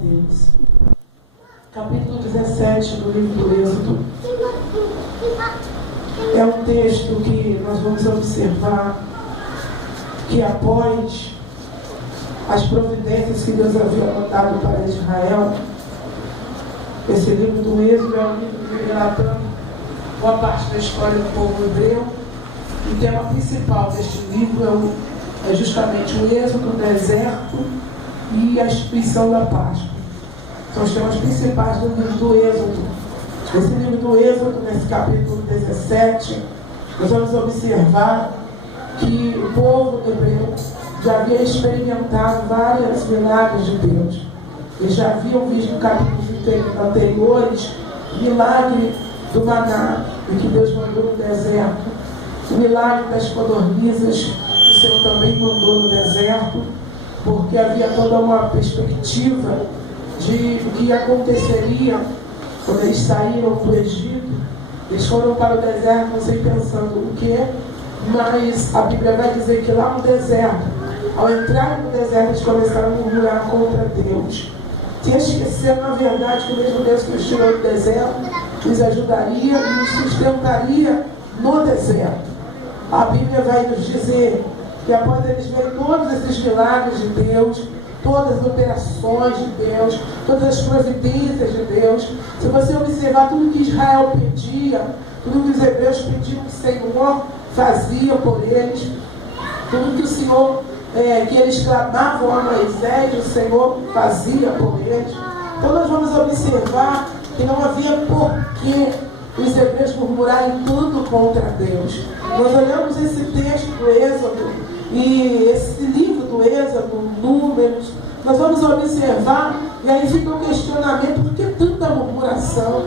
Deus. Capítulo 17 do livro do Êxodo é um texto que nós vamos observar que após as providências que Deus havia mandado para Israel, esse livro do Êxodo é um livro que relatando boa parte da história do povo hebreu. O tema principal deste livro é justamente o êxodo, o deserto e a instituição da Páscoa. São os temas principais do livro do Êxodo. Nesse livro do Êxodo, nesse capítulo 17, nós vamos observar que o povo hebreu já havia experimentado vários milagres de Deus. Eles já haviam visto em capítulos anteriores o milagre do maná, em que Deus mandou no deserto, o milagre das codornizas, que o Senhor também mandou no deserto, porque havia toda uma perspectiva de o que aconteceria quando eles saíram do Egito. Eles foram para o deserto, não sei pensando o quê, mas a Bíblia vai dizer que lá no deserto, ao entrar no deserto, eles começaram a murmurar contra Deus. Se esqueceram, na verdade, que o mesmo Deus que os tirou do deserto os ajudaria e os sustentaria no deserto. A Bíblia vai nos dizer que após eles verem todos esses milagres de Deus, todas as operações de Deus, todas as providências de Deus, se você observar tudo que Israel pedia, tudo que os hebreus pediam que o Senhor fazia por eles, tudo que o Senhor, que eles clamavam a Moisés, o Senhor fazia por eles. Então nós vamos observar que não havia porquê os hebreus murmurarem tudo contra Deus. Nós olhamos esse texto do Êxodo e esse livro do Êxodo, Números, nós vamos observar e aí fica o questionamento: por que tanta murmuração?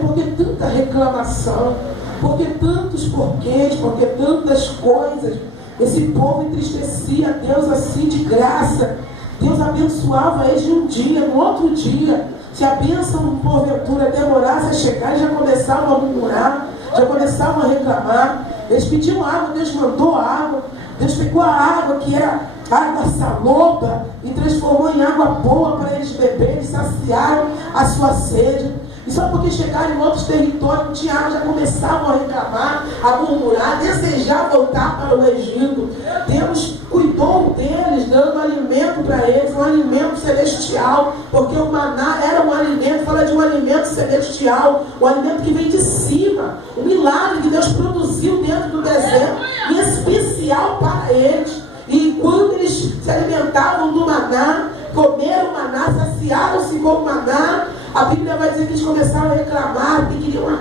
Por que tanta reclamação? Por que tantos porquês? Por que tantas coisas? Esse povo entristecia a Deus assim de graça. Deus abençoava eles de um dia, no outro dia. Se a bênção porventura demorasse a chegar, já começavam a murmurar, já começavam a reclamar. Eles pediam água, Deus mandou água. Deus pegou a água que era água saloba e transformou em água boa para eles beberem, saciaram a sua sede. E só porque chegaram em outros territórios, não tinha água, já começavam a reclamar, a murmurar, a desejar voltar para o Egito. Deus cuidou deles, dando alimento para eles, um alimento celestial, porque o maná era um alimento, fala de um alimento celestial, um alimento que vem de cima, um milagre que Deus produziu dentro do deserto, em especial para eles. E quando eles se alimentavam do maná, comeram o maná, saciaram-se com o maná, a Bíblia vai dizer que eles começaram a reclamar, que queriam a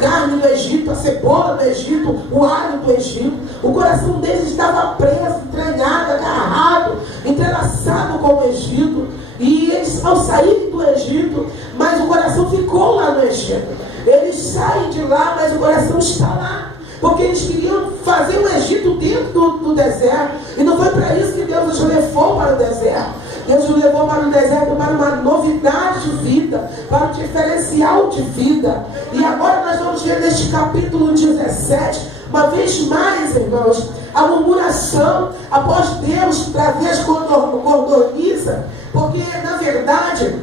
carne do Egito, a cebola do Egito, o alho do Egito. O coração deles estava preso, entranhado, agarrado, entrelaçado com o Egito. E eles, ao saírem do Egito, mas o coração ficou lá no Egito. Eles saem de lá, mas o coração está lá. Porque eles queriam fazer o Egito dentro do deserto. E não foi para isso que Deus os levou para o deserto. Deus os levou para o deserto para uma novidade de vida, para um diferencial de vida. E agora nós vamos ver neste capítulo 17, uma vez mais, irmãos, a murmuração após Deus trazer as codornizas. Porque, na verdade,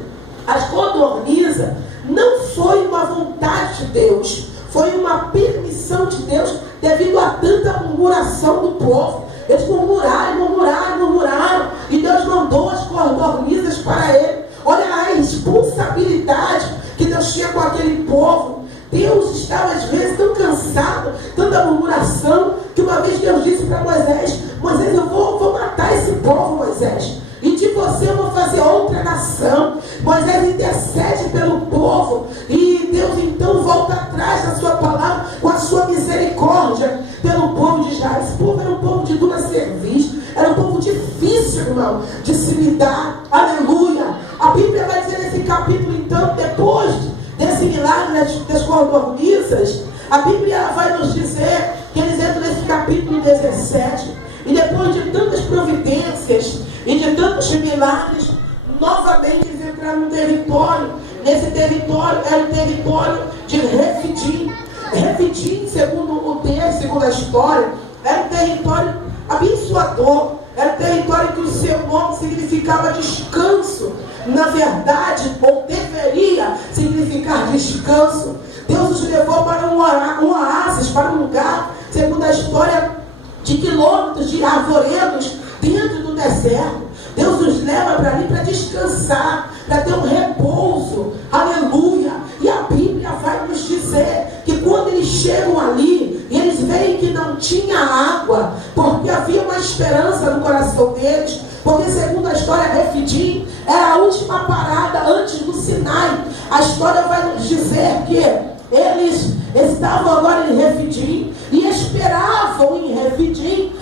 as codornizas não foi uma vontade de Deus, foi uma permissão de Deus devido a tanta murmuração do povo. Eles murmuraram, e Deus mandou as codornizas para ele. Olha a responsabilidade que Deus tinha com aquele povo. Deus estava às vezes tão cansado, tanta murmuração, que uma vez Deus disse para Moisés: Moisés, eu vou matar esse povo, Moisés, e de você eu vou fazer outra nação. Moisés intercede pelo povo, e Deus então volta atrás da sua palavra com a sua misericórdia pelo povo de Israel. Esse povo era um povo de dura serviço, era um povo difícil, irmão, de se lidar. Aleluia! A Bíblia vai dizer nesse capítulo, então, depois desse milagre das codornizas, a Bíblia vai nos dizer que eles entram nesse capítulo 17, e depois de tantas providências e de tantos milagres, novamente eles entraram no território. Nesse território era o território de Refidim. Refidim, segundo o texto, segundo a história, era um território abençoador, Era um território que o seu nome significava descanso. Na verdade, ou deveria significar descanso. Deus os levou para um oásis, para um lugar, segundo a história, de quilômetros de arvoredos dentro do deserto. Deus os leva para ali para descansar, para ter um repouso. Aleluia! E a Bíblia vai nos dizer que quando eles chegam ali, e eles veem que não tinha água, porque havia uma esperança no coração deles, porque segundo a história, Refidim era a última parada antes do Sinai. A história vai nos dizer que eles estavam agora em Refidim e esperavam em Refidim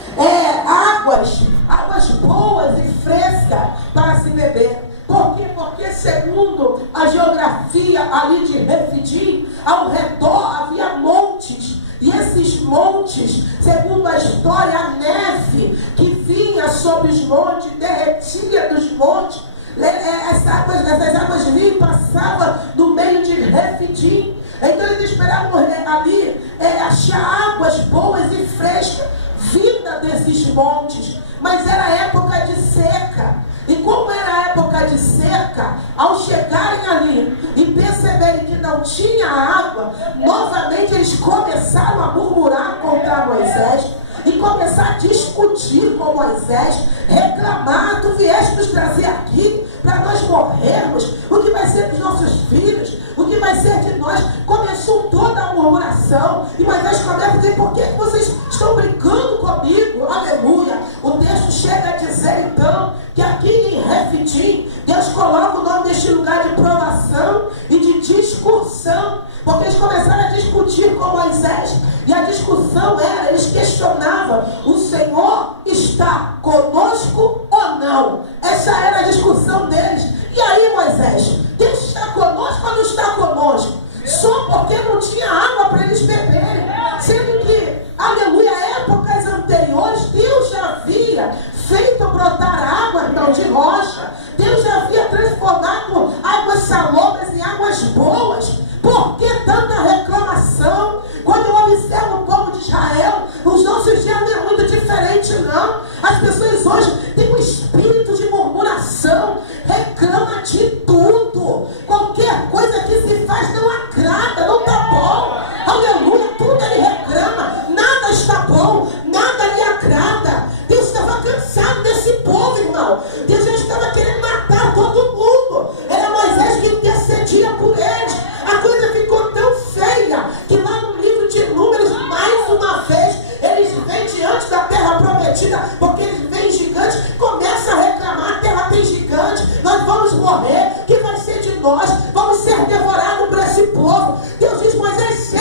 águas boas e frescas para se beber. Por quê? Porque segundo a geografia ali de Refidim, ao redor havia montes. E esses montes, segundo a história, a neve que vinha sobre os montes, derretia dos montes. Essas águas vinham e passavam no meio de Refidim. Então eles esperavam ali achar águas boas e frescas vinda desses montes. Mas era época de seca. E como era a época de seca, ao chegarem ali e perceberem que não tinha água, novamente eles começaram a murmurar contra Moisés e começar a discutir com Moisés, reclamar: tu vieste nos trazer aqui para nós morrermos, o que vai ser dos nossos filhos, o que vai ser de nós? Começou toda a murmuração, e Moisés começa a dizer: por que vocês estão brincando comigo? Aleluia! O texto chega a dizer então que aqui em Refidim, Deus coloca o nome deste lugar de provação e de discussão, porque eles começaram a discutir com Moisés, e a discussão era, eles questionavam: o Senhor está conosco ou não? Essa era a discussão deles. E aí, Moisés, Deus está conosco ou não está conosco? Só porque não tinha água para eles beberem, sendo que, aleluia, épocas anteriores, Deus já havia feito brotar água não de rocha, Deus já havia transformado águas salobras em águas boas. Por que tanta reclamação? Quando eu observo o povo de Israel, os nossos dias não é muito diferente, não. As pessoas hoje têm um espírito de murmuração, reclama de tudo. Qualquer coisa que se faz não agrada, não está bom. Aleluia, tudo ele reclama, nada está bom, nada lhe agrada. Deus estava cansado desse povo, irmão. Deus já estava querendo matar todo mundo. Era Moisés que intercedia por eles. A coisa ficou tão feia que lá no livro de Números, mais uma vez, eles vêm diante da terra prometida, porque eles veem gigantes, começam a reclamar: a terra tem gigante, nós vamos morrer, o que vai ser de nós? Vamos ser devorados por esse povo. Deus diz: Moisés,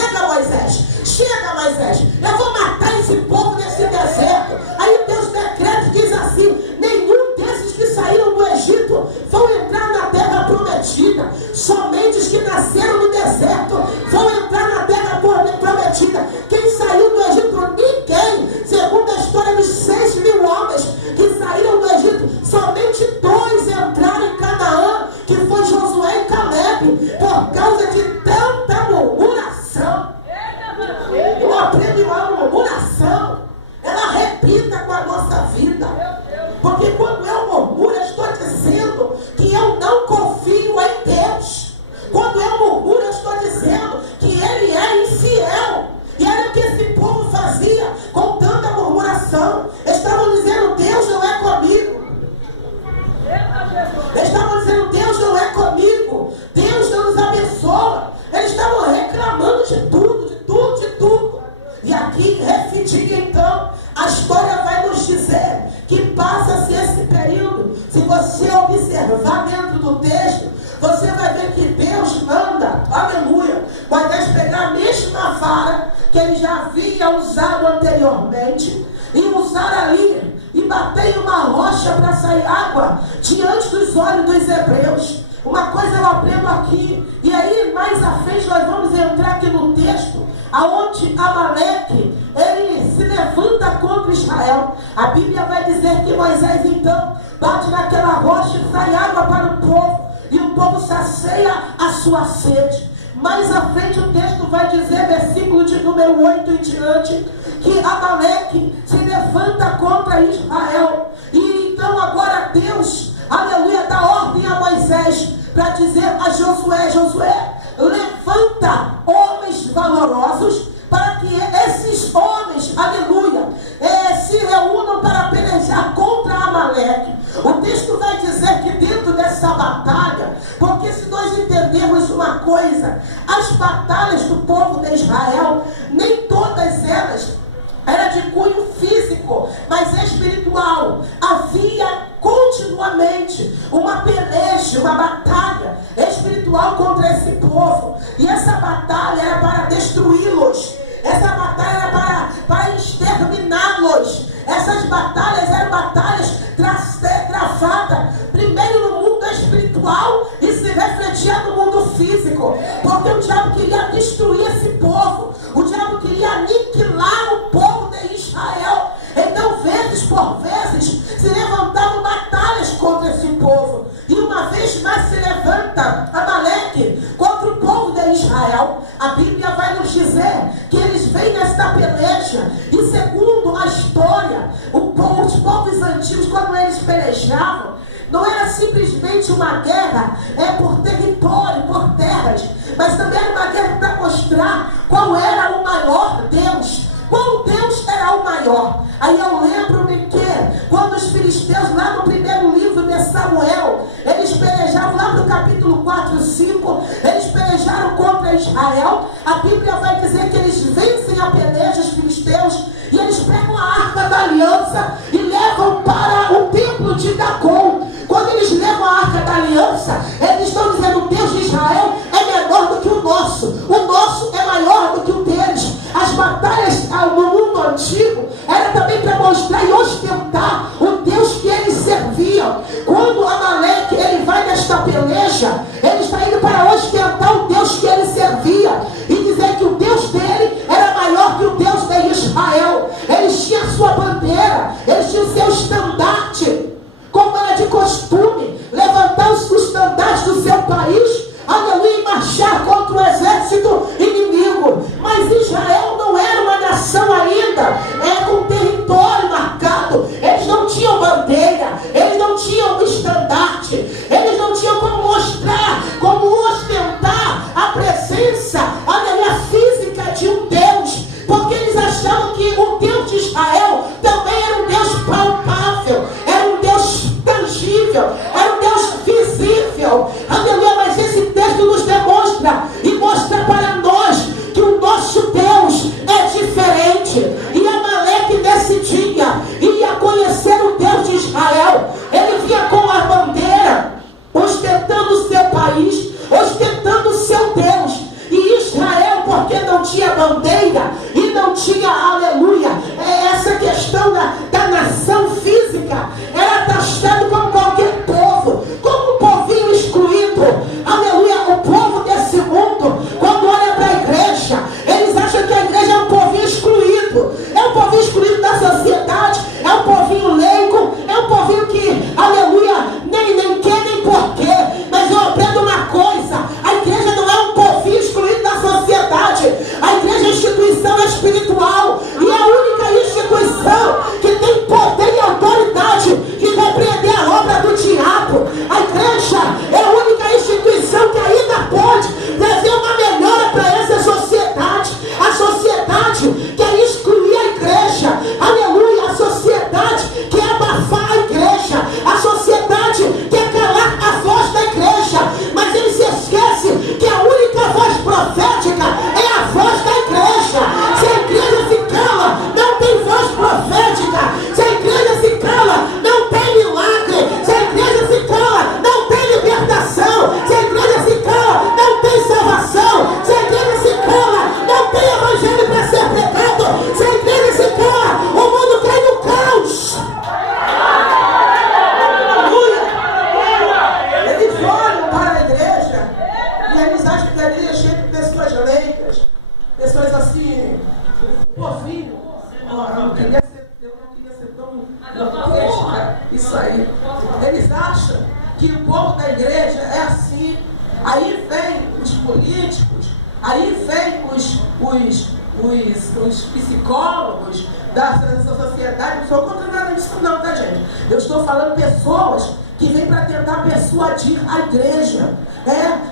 chega Moisés, eu vou matar esse povo nesse deserto. Aí Deus decreta e diz assim: nenhum desses que saíram do Egito vão entrar na terra prometida, somente os que nasceram no deserto vão entrar na terra prometida. Quem saiu do Egito? Ninguém. Segundo a história dos 6.000 homens que saíram do Egito, somente 2 entraram em Canaã, que foi Josué e Caleb, por causa de tanta murmuração. Eu aprendo uma murmuração, ela arrebenta com a nossa vida. Porque quando eu murmuro, eu estou dizendo que eu não confio em Deus. Quando eu murmuro, eu estou dizendo que Ele é infiel. E era o que esse povo fazia com tanta murmuração. Estavam dizendo: Deus não é comigo. Estavam dizendo: Deus não é comigo. Deus não nos abençoa. Eles estavam reclamando de tudo, de tudo, de tudo. E aqui em Refidim, então, a história vai nos dizer que passa-se esse período. Se você observar dentro do texto, você vai ver que Deus manda, aleluia, Moisés pegar a mesma vara que ele já havia usado anteriormente e usar ali e bater em uma rocha para sair água diante dos olhos dos hebreus. Uma coisa eu aprendo aqui, e aí mais à frente nós vamos entrar aqui no texto, aonde Amaleque, ele se levanta contra Israel. A Bíblia vai dizer que Moisés então bate naquela rocha e sai água para o povo, e o povo sacia a sua sede. Mais à frente o texto vai dizer, versículo de número 8 em diante, que Amaleque se levanta contra Israel. dizer a Josué: Josué, levanta homens valorosos para que esses homens, aleluia, se reúnam para pelejar contra Amaleque. O texto vai dizer que dentro dessa batalha, porque se nós entendermos uma coisa, as batalhas do povo de Israel, nem todas elas era de cunho físico, mas espiritual. Havia continuamente uma peleja, uma batalha espiritual contra esse povo. E essa batalha era para destruí-los. Essa batalha era para exterminá-los. Essas batalhas eram batalhas travadas primeiro no mundo espiritual e se refletia no mundo físico. Porque o diabo queria destruir esse povo. O diabo queria aniquilar o povo de Israel. Então, vezes por vezes, se levantavam batalhas contra esse povo. E uma vez mais se levanta Amaleque contra o povo de Israel. A Bíblia vai nos dizer que eles vêm nesta peleja. E segundo a história, os povos antigos, quando eles pelejavam, não era simplesmente uma guerra por território, por terras, mas também era uma guerra para mostrar qual era o maior Deus. Qual Deus era o maior? Aí eu lembro-me que quando os filisteus, lá no primeiro livro de Samuel, eles pelejaram lá no capítulo 4, 5, eles pelejaram contra Israel. A Bíblia vai dizer que eles vencem a peleja, os filisteus, e eles pegam a arca da aliança e levam para o templo de Dagom. Quando eles levam a arca da aliança, eles estão dizendo: o Deus de Israel é menor do que o nosso é maior do que o deles. As batalhas no mundo antigo era também para mostrar e ostentar o Deus que eles serviam. Quando Amaleque ele vai nesta peleja, ele está indo para ostentar o Deus que ele servia e dizer que o Deus dele era maior que o Deus de Israel. Eles tinham a sua bandeira, eles tinham o seu estandarte, como era de costume, levantar os estandartes do seu país, aleluia, e marchar contra o exército inimigo. Mas Israel não era uma nação ainda, com território marcado. Eles não tinham bandeira, eles não tinham estandarte, eles não tinham como mostrar, como ostentar a presença, aleluia, física de um Deus, porque eles achavam que o Deus de Israel também era um Deus palpável, era um Deus tangível, era um Deus visível, aleluia. Mas esse texto nos demonstra e mostra para nós que o nosso Deus é diferente. E Amaleque nesse dia ia conhecer o Deus de Israel. Ele vinha com a bandeira, ostentando o seu país, ostentando o seu Deus. E Israel, porque não tinha bandeira e não tinha, aleluia, essa questão da nação física, era taxado como qualquer povo, como um povinho excluído, aleluia. O povo desse mundo, quando olha para a igreja, eles acham que a igreja é um povinho excluído, é um povinho excluído da sociedade, é um povinho leigo, é um povinho que, aleluia, nem quer nem porquê. Mas eu aprendo uma coisa: a igreja não é um povinho excluído da sociedade, a igreja é instituição espiritual, e é a única instituição que tem poder e autoridade de repreender a obra do diabo. A igreja é a única instituição que ainda pode trazer uma melhora para essa sociedade. A sociedade quer excluir a igreja, aleluia. A sociedade quer abafar a igreja, a sociedade quer calar a voz da igreja, mas ele se esquece que a única voz profética é a voz da igreja. Se a igreja se cala, não tem voz profética. Se a igreja se cala, não tem milagre. Se a igreja se cala, não tem libertação. Se a igreja se cala, não tem salvação. Se a igreja se cala, não tem evangelho para ser pregado. Se a igreja se cala, o mundo cai no caos. Eles olham para a igreja e eles acham que a igreja é cheia de pessoas leigas, pessoas assim, povinho. Eu não queria ser tão besta. Isso aí. Eles acham que o povo da igreja é assim. Aí vem os políticos, aí vem os psicólogos da sociedade. Não estou contra nada disso não, tá, gente? Eu estou falando pessoas que que vem para tentar persuadir a igreja,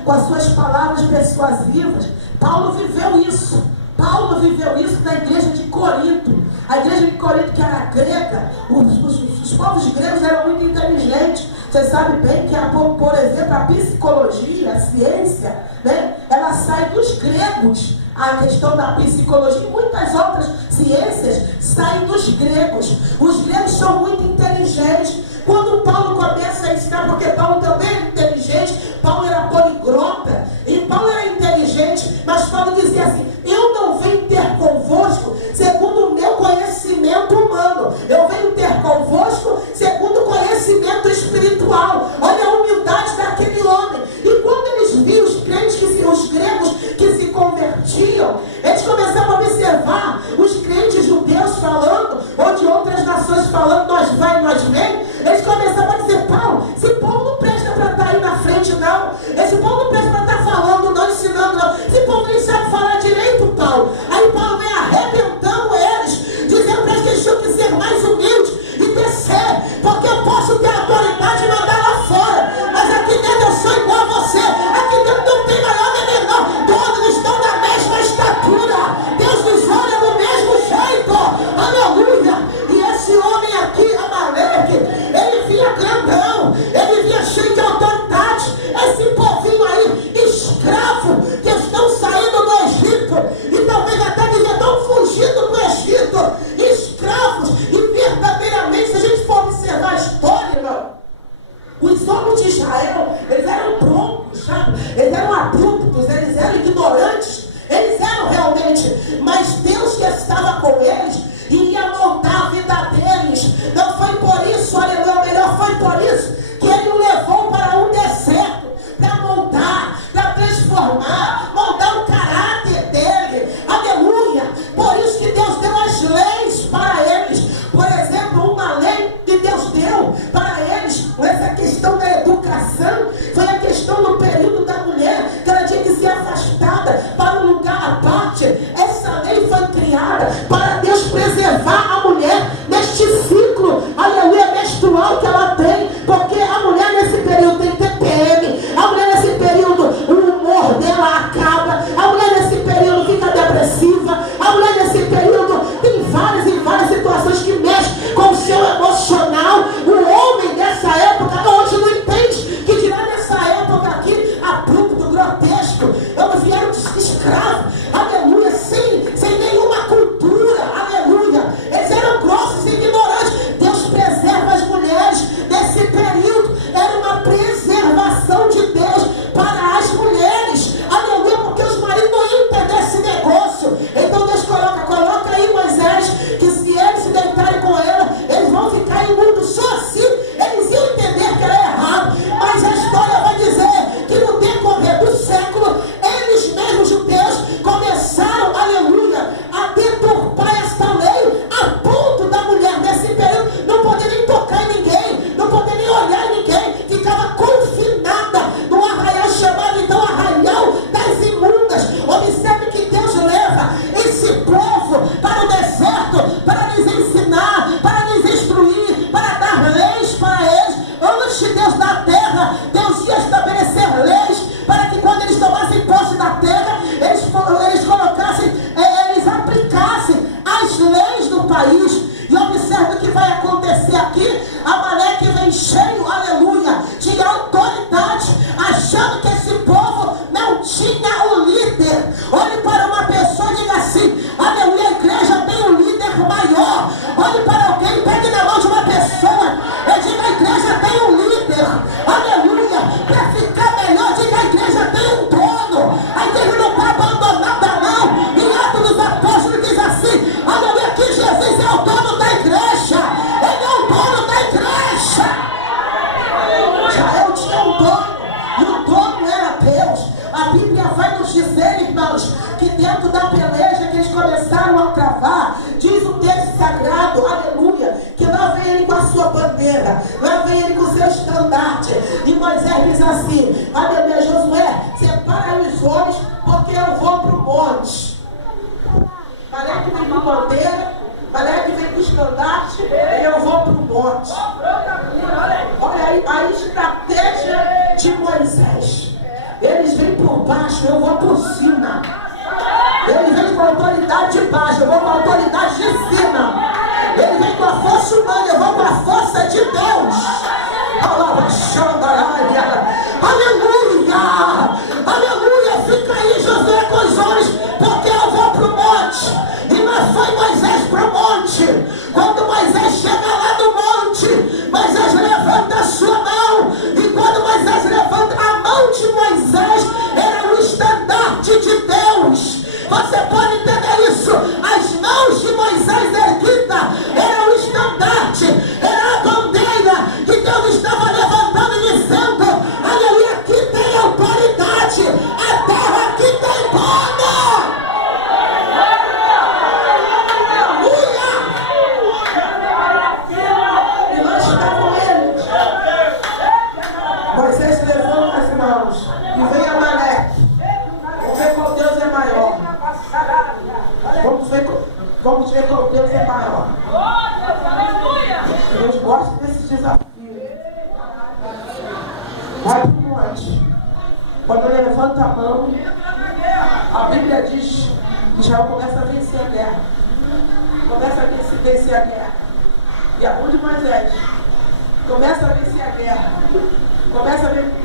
com as suas palavras persuasivas. Paulo viveu isso. Paulo viveu isso na igreja de Corinto. A igreja de Corinto, que era grega, os povos gregos eram muito inteligentes. Você sabe bem que, por exemplo, a psicologia, a ciência, ela sai dos gregos. A questão da psicologia e muitas outras ciências saem dos gregos. Os gregos são muito inteligentes. Quando Paulo começa a ensinar, porque Paulo também era inteligente, Paulo era poliglota, e Paulo era inteligente, mas Paulo dizia assim: eu não venho ter convosco segundo o meu conhecimento humano, eu venho ter convosco segundo o conhecimento espiritual. Olha a humildade daquele homem. E quando eles viam os crentes, os gregos que se convertiam, eles começaram a observar os crentes judeus falando, ou de outras nações falando, nós vai, nós vem. Eles começaram a dizer: Paulo, esse povo não presta para estar aí na frente, não. Esse povo não presta para estar falando, não, ensinando, não. Esse povo nem sabe falar direito, Paulo. Aí Paulo vem arrebentando eles, dizendo para eles que eles tinham que ser mais humildes e descer, porque eu posso ter autoridade e mandar lá fora, mas aqui dentro eu sou igual a você. Aqui dentro não tem maior nem menor, todos estão na mesma estatura. Deus nos olha do mesmo jeito. Aleluia. E esse homem aqui, Amaleque, ele vinha grandão, ele vinha cheio de autoridade. Esse povinho aí, escravo, que estão saindo do Egito, e talvez até dizer, estão fugindo do Egito, escravos. E verdadeiramente, se a gente for observar a história, irmão, os homens de Israel, eles eram broncos, sabe? Eles eram abruptos, eles eram ignorantes, eles eram realmente, mas Deus que estava com eles iria montar a vida deles. Não foi por isso, aleluia, melhor foi por isso que ele o levou para um deserto, para montar, para transformar, moldar o caráter dele, aleluia. Por isso que Deus deu as leis para eles. Por exemplo, uma lei que Deus deu para eles, essa questão da educação, foi a questão do período da mulher, que ela tinha que ser afastada para um lugar à parte. Essa lei foi criada para Deus preservar a mulher neste ciclo, aleluia, menstrual que ela tem, porque a mulher nesse período tem TPM, a mulher nesse período o humor dela acaba, a mulher nesse período fica depressiva, a mulher nesse período tem várias e várias situações que mexem com o seu emocional. O homem dessa época hoje não entende, que dirá nessa época aqui, abrupto, grotesco, eles vieram escravos, aleluia, sem nenhuma cultura, aleluia, eles eram grossos e ignorantes. Deus preserva as mulheres nesse período, era uma preservação de Deus para as mulheres, aleluia, porque os maridos não iam entender esse negócio. Então Deus coloca aí Moisés, que se eles se deitarem com ela, eles vão ficar imundos. Só assim eles iam entender que era errado. Mas a história vai dizer que no decorrer do século, eles mesmos judeus começaram, aleluia, a deturpar esta lei, a ponto da mulher nesse período não poder nem tocar em ninguém, não poder nem olhar em ninguém, ficava confinada no arraial chamado então arraial das imundas. Observe que Deus leva esse povo para o deserto para lhes ensinar, para lhes instruir, para dar leis para eles. Antes de Deus dar terra, Deus ia estabelecer leis para que quando eles tomassem posse da terra, eles colocassem, eles aplicassem as leis do país. E observe o que vai acontecer aqui. Amaleque vem cheio, aleluia, de autoridade, achando que esse povo não tinha um líder. Olhe para uma pessoa e diga assim: aleluia, a igreja tem um líder maior. Olhe para alguém, pegue na mão de uma pessoa e diga: a igreja tem um líder, aleluia. Para ficar melhor, diga: a igreja tem um dono. A igreja não está abandonada, não. Em Atos dos Apóstolos diz assim, aleluia, que Jesus é o dono da igreja. Ele é o dono da igreja. Israel tinha um dono, e o dono era Deus. A Bíblia vai nos dizer, irmãos, que dentro da peleja que eles começaram a travar, diz um texto sagrado, aleluia, que lá vem ele com a sua bandeira, lá vem ele com o seu estandarte, e Moisés diz assim, aleluia, Josué, separa os homens, porque eu vou para o monte. Maleque vem com bandeira, Maleque vem com estandarte, e eu vou para o monte. Olha a estratégia de Moisés. Eles vêm por baixo, eu vou por cima. Ele vem com a autoridade de baixo, eu vou com a autoridade de cima. Ele vem com a força humana, eu vou com a força de Deus. Aleluia! Aleluia! Fica aí, Josué, com os olhos, porque eu vou para o monte. E não foi Moisés para o monte. Quando Moisés chega lá no monte, Moisés levanta a sua mão. E quando Moisés levanta a mão de Moisés, era o estandarte de Deus. Você pode entender isso? As mãos de Moisés erguidas eram o estandarte, era a bandeira que Deus estava levantando e dizendo: aleluia, aqui tem autoridade, a terra aqui tem dono. Aleluia! E nós estamos com eles. Moisés levanta as mãos e vem Amaleque. Vamos ver qual Deus é maior. Vamos ver qual Deus é maior. Deus gosta desse desafio. Vai para o monte. Quando ele levanta a mão, a Bíblia diz que Israel começa a vencer a guerra. Começa a vencer a guerra. E aonde Moisés começa a vencer a guerra,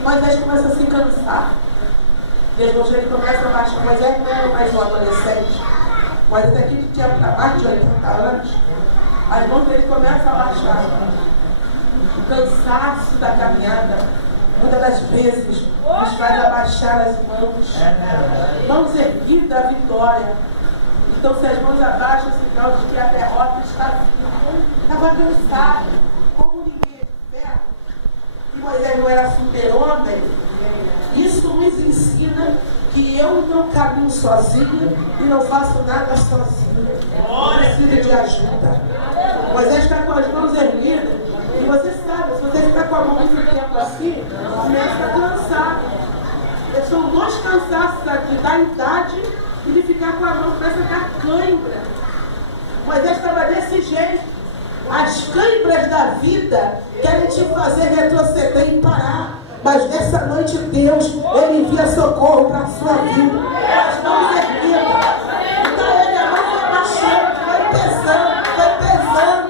Moisés começa a se cansar. Deus, ele começa a baixar. Moisés não era mais um adolescente. Moisés aqui tinha mais de 80 anos. As mãos dele começam a baixar. O cansaço da caminhada, muitas das vezes, nos faz abaixar as mãos. Mãos erguidas à vitória. Então, se as mãos abaixam, sinal de que a derrota está vindo. Estava cansado. Como ninguém é ferro. E Moisés não era super-homem. Isso nos ensina que eu não caminho sozinho e não faço nada sozinho. Preciso de ajuda. Moisés está com as mãos erguidas. E você sabe, se você ficar com a mão muito tempo assim, começa a cansar. São dois cansaços aqui, da idade e de ficar com a mão, começa a dar cãibra. Moisés estava desse jeito. As cãibras da vida querem te fazer retroceder e parar. Mas nessa noite Deus, Ele envia socorro para a sua vida. As mãos erguidas. Então ele, a mão foi baixando, foi pesando.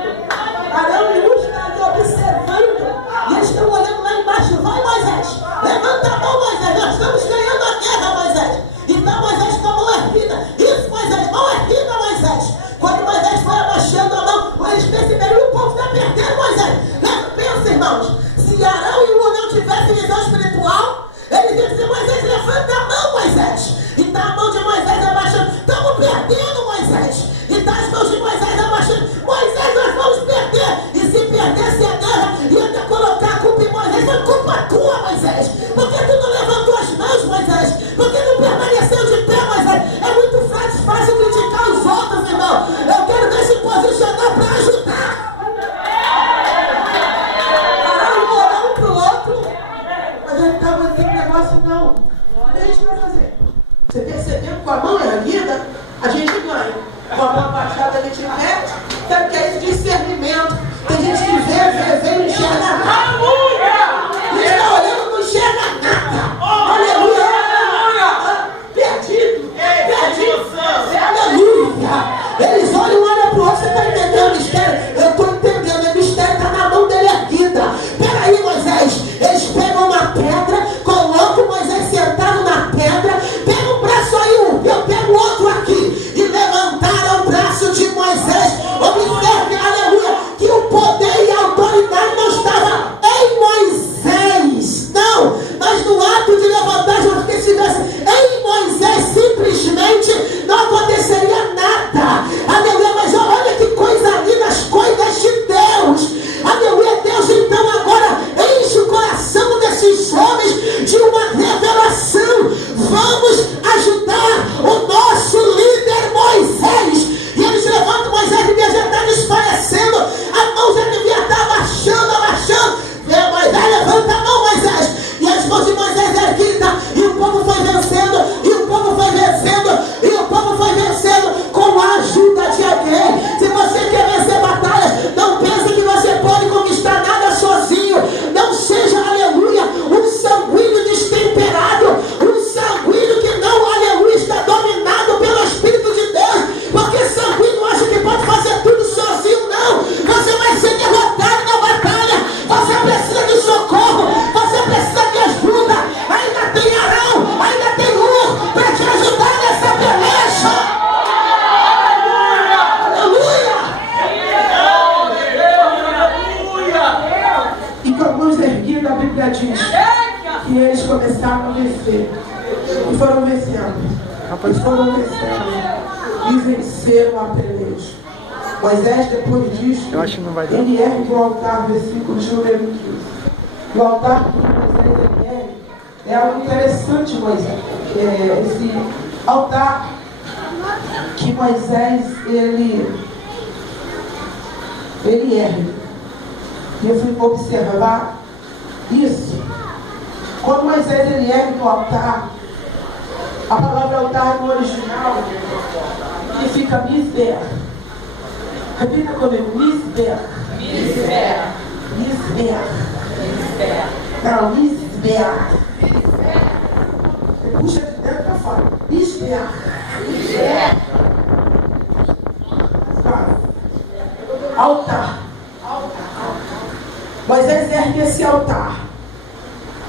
Arão e Luz estão ali observando. E eles estão olhando lá embaixo. Vai, Moisés, levanta a mão, Moisés. Nós estamos ganhando a guerra, Moisés. Então Moisés com a mão erguida. Isso, Moisés, mão erguida, Moisés. Quando Moisés foi abaixando a mão, eles perceberam que o povo está perdendo, Moisés. Pensa, irmãos. Se Arão e Lua não tivessem visão espiritual, eles iam dizer: Moisés, levanta a mão, Moisés. Então a mão de Moisés abaixando. Estamos perdendo, Moisés. Então as mãos de Moisés abaixando. Moisés, nós vamos perder. E se perdesse a guerra, ia colocar a culpa em Moisés. Foi culpa tua, Moisés. Por que tu não levantou as mãos, Moisés? Por que não permaneceu de pé, Moisés? É muito fácil criticar os outros, irmão. Eu quero ver se posicionar para ajudar. Arão Bíblia diz que eles começaram a vencer. E foram vencendo. E foram vencendo. E venceram a peleja. Moisés, depois disso, ele ergue o altar, versículo de número 15. O altar que Moisés ergue é algo interessante, Moisés. Esse altar que Moisés, ele ergue. E eu fui observar isso. Quando Moisés ele ergue o altar, a palavra altar no original significa misber. Repita comigo, misber. Misber. Misber. Não, misber. Puxa de dentro para fora. Misber. Misber. Altar. Moisés ergue esse altar.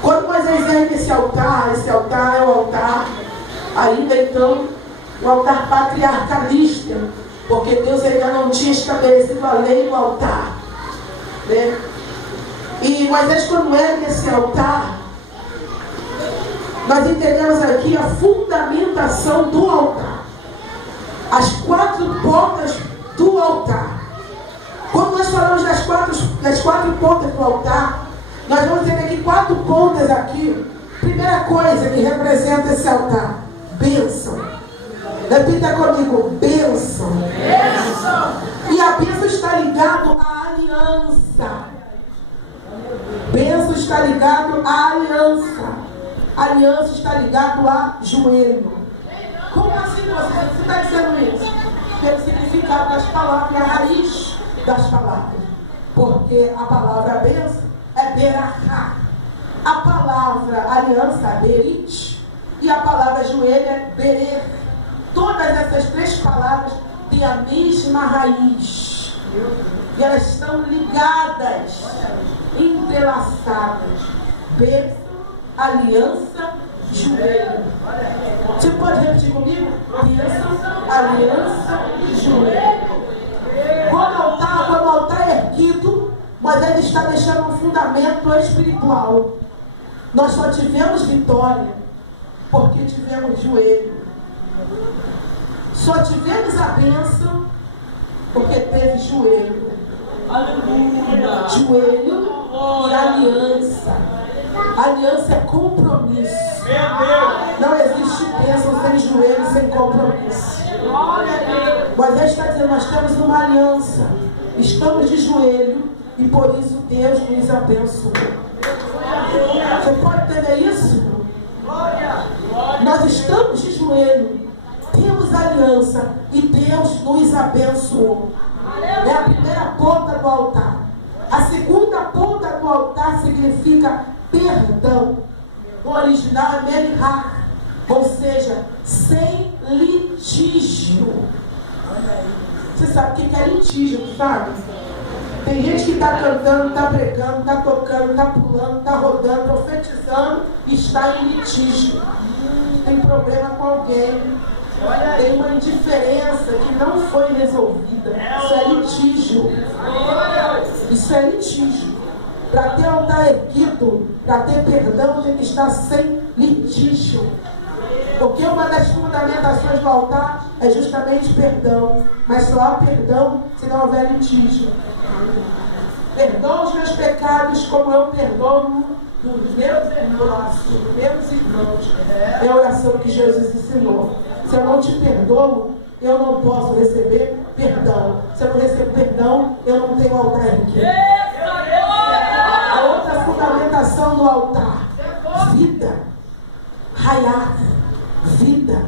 Quando Moisés ergue esse altar é o altar ainda então, o altar patriarcalista, porque Deus ainda não tinha estabelecido a lei do altar, né? E Moisés, quando ergue esse altar, nós entendemos aqui a fundamentação do altar, as 4 pontas do altar. Quando nós falamos das quatro pontas do altar, nós vamos ter aqui 4 pontas aqui. Primeira coisa que representa esse altar: bênção. Repita comigo, bênção. Bênção. E a bênção está ligada à aliança. Bênção está ligado à aliança. Aliança está ligado a joelho. Como assim você está dizendo isso? Pelo significado das palavras, a raiz das palavras. Porque a palavra bênção é berachá. A palavra aliança é berit. E a palavra joelho é berer. Todas essas 3 palavras têm a mesma raiz. E elas estão ligadas, entrelaçadas. Bênção, aliança, joelho. Você pode repetir comigo? Bênção, aliança, joelho. Quando o altar é erguido, Moisés está deixando um fundamento espiritual. Nós só tivemos vitória porque tivemos joelho. Só tivemos a bênção porque teve joelho. Aleluia. Joelho e aliança. Aliança é compromisso. Não existe bênção sem joelho e sem compromisso. Moisés está dizendo, nós temos uma aliança. Estamos de joelho e por isso Deus nos abençoou. Você pode entender isso? Nós estamos de joelho, temos aliança e Deus nos abençoou. É a primeira ponta do altar. A segunda ponta do altar significa perdão. O original é melihá, ou seja, sem litígio. Você sabe o que é litígio, sabe? Tem gente que está cantando, está pregando, está tocando, está pulando, está rodando, profetizando e está em litígio. Tem problema com alguém. Tem uma indiferença que não foi resolvida. Isso é litígio. Isso é litígio. Para ter altar erguido, para ter perdão, tem que estar sem litígio. Porque uma das fundamentações do altar é justamente perdão. Mas só há perdão se não houver litígio. Perdoa os meus pecados como eu perdoo dos meus irmãos. É a oração que Jesus ensinou. Se eu não te perdoo, eu não posso receber perdão. Se eu não recebo perdão, eu não tenho altar erguido. A outra fundamentação do altar: vida. Raiar. Vida.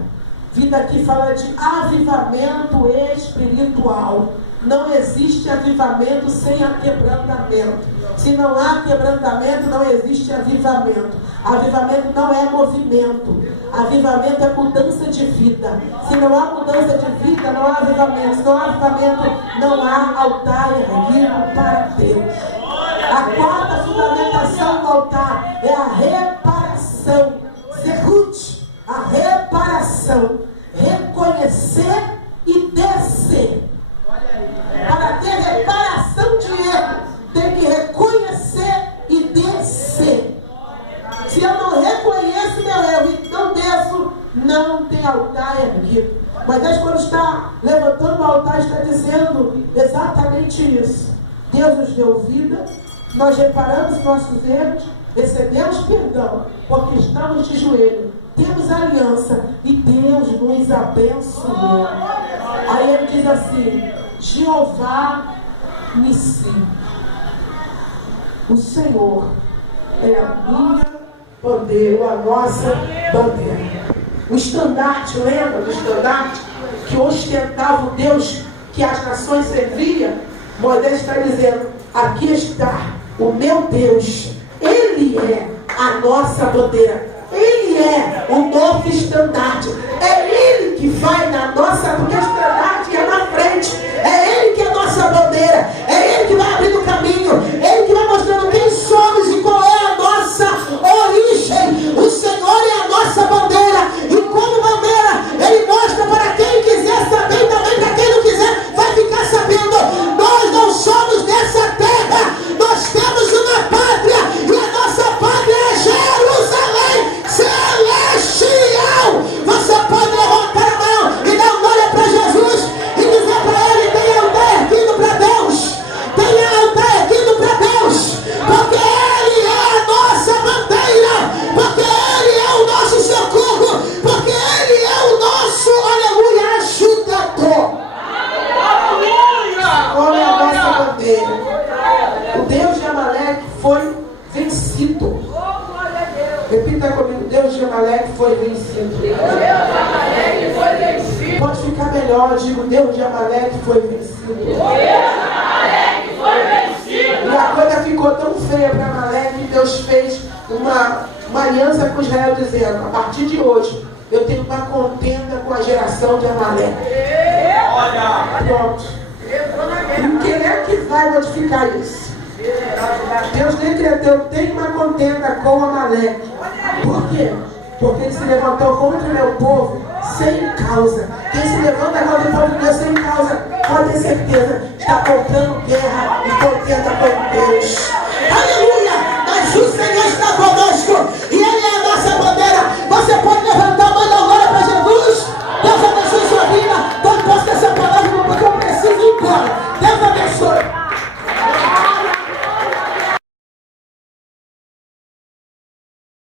Vida aqui fala de avivamento espiritual. Não existe avivamento sem quebrantamento. Se não há quebrantamento, não existe avivamento. Avivamento não é movimento. Avivamento é mudança de vida. Se não há mudança de vida, não há avivamento. Se não há avivamento, não há altar erguido para Deus. A quarta fundamentação do altar é a reparação. Zerut, a reparação. Reconhecer e descer. Para ter reparação de erro, tem que reconhecer e descer. dizendo exatamente isso. Deus nos deu vida, nós reparamos nossos erros, recebemos perdão, porque estamos de joelho, temos aliança e Deus nos abençoou. Aí ele diz assim: Jeová Nissi, o Senhor é a minha bandeira, a nossa bandeira. O estandarte, lembra do estandarte que ostentava o Deus que as nações serviam? Moisés está dizendo: aqui está o meu Deus, Ele é a nossa bandeira, Ele é o nosso estandarte, é Ele que vai na nossa, porque o estandarte é na frente, é Ele que é a nossa bandeira, é Ele que vai abrindo o caminho, é Ele que vai mostrando quem somos e qual é a nossa origem. O Senhor é a nossa bandeira, e como bandeira Ele mostra para quem quiser saber, e também para quem não quiser vai ficar sabendo. Nós não somos dessa terra, nós temos uma pátria, e a nossa pátria é Jerusalém celestial. Você pode levantar a mão e dar glória para Jesus e dizer para Ele: tenha altar erguido para Deus, tenha altar erguido para Deus, porque Ele é a nossa bandeira, porque Ele é o nosso socorro, porque Ele é o nosso, aleluia, ajudador. Olha a nossa bandeira. O Deus de Amaleque foi vencido. Repita comigo: Deus de Amaleque foi vencido. Pode ficar melhor, eu digo: Deus de Amaleque foi vencido. E a coisa ficou tão feia para Amaleque que Deus fez uma aliança com Israel, dizendo: a partir de hoje eu tenho uma contenda com a geração de Amaleque. Pronto. E quem é que vai modificar isso? Deus decretou: tem uma contenda com Amaleque. Por quê? Porque ele se levantou contra o meu povo sem causa. Quem se levanta contra o povo de Deus sem causa, pode ter certeza, está comprando guerra e contenda com Deus. Aleluia!